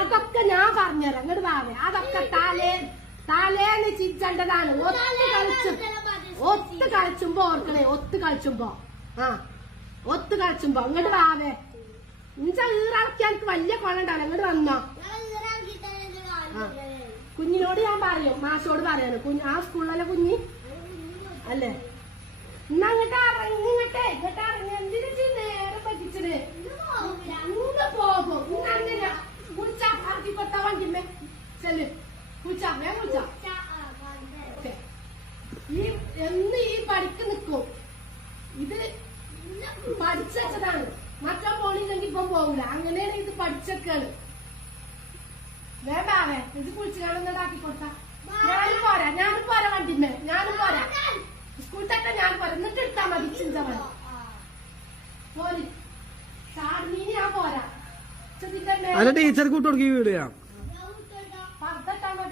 അതൊക്കെ ഞാൻ പറഞ്ഞുതരാം. അങ്ങോട്ട് വാവേ. അതൊക്കെ തലേ തലേന്ന് ചിരിച്ചേണ്ടതാണ്. ഒത്ത് കളിച്ചു ഒത്ത് കളിച്ചുമ്പോ ഓർക്കണേ ഒത്ത് കളിച്ചുമ്പോ. ആ ഒത്ത് കളിച്ചുമ്പോ. അങ്ങോട്ട് വാവേ. ഇഞ്ചാ ഈറാക്കിയാൽ എനിക്ക് വലിയ കൊണ്ടുണ്ടാവില്ല അങ്ങോട്ട് വന്നോ. കുഞ്ഞിനോട് ഞാൻ പറയും മാഷോട് പറയാണ്. കുഞ്ഞ് ആ സ്കൂളിലെ കുഞ്ഞി? അല്ലേ? കുളിച്ച വേ കുളിച്ച ഈ എന്ന് ഈ പഠിക്ക് നിൽക്കും. ഇത് പഠിച്ചതാണ് മറ്റോ പോണില്ലെങ്കിൽ ഇപ്പം പോകില്ല അങ്ങനെയാണ് ഇത് പഠിച്ചൊക്കെയാണ് വേണ്ടാവേ ഇത് കുളിച്ച് ഞാനൊന്നാക്കി കൊടുത്ത. ഞാനും പോരാ. ഞാനും പോരാ വണ്ടിമേ ഞാനും പോരാ. സ്കൂട്ടൊക്കെ ഞാൻ പോരാ. എന്നിട്ട് എടുത്താ മതി ചിന്ത പോര്. ചാടിനീന് ഞാൻ പോരാ. അല്ല ടീച്ചർ കൂട്ട് കൊടുക്കി വീടുക പർദ്ദട്ടാ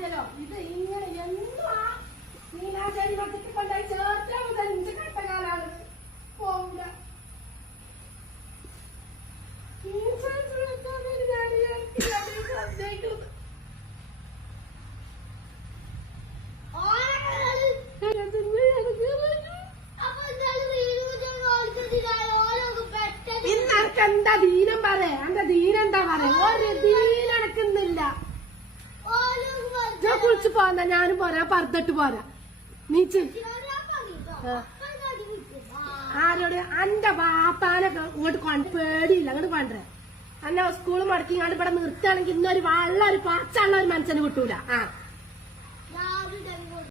മതിയല്ലോ ഇത് ഇങ്ങനെ എന്നും ആ മീനാശാരി വട്ടത്തിൽ കൊണ്ടായി ചേർത്താ മുതൽ ഇഞ്ചി കട്ടകാലാണ്. പോവില്ല ഇന്നർക്ക് എന്താ ദീനം പറയാ? എന്താ ദീനെന്താ പറയാ? ഒരു ദീനടക്കുന്നില്ല ഞാൻ കുളിച്ച് പോന്ന ഞാനും പോരാ പറത്തിട്ട് പോരാ. നീച്ച്. ആരോട് അന്റെ വാപ്പാനൊക്കെ ഇങ്ങോട്ട് കൊണ്ട് പേടിയില്ല. അങ്ങോട്ട് കൊണ്ടേ അന്നെ സ്കൂൾ മടക്കി ഇങ്ങോട്ട് ഇവിടെ നിർത്തുകയാണെങ്കിൽ ഇന്നൊരു വള്ള ഒരു പച്ചുള്ള ഒരു മനുഷ്യന് കിട്ടൂല. ആ.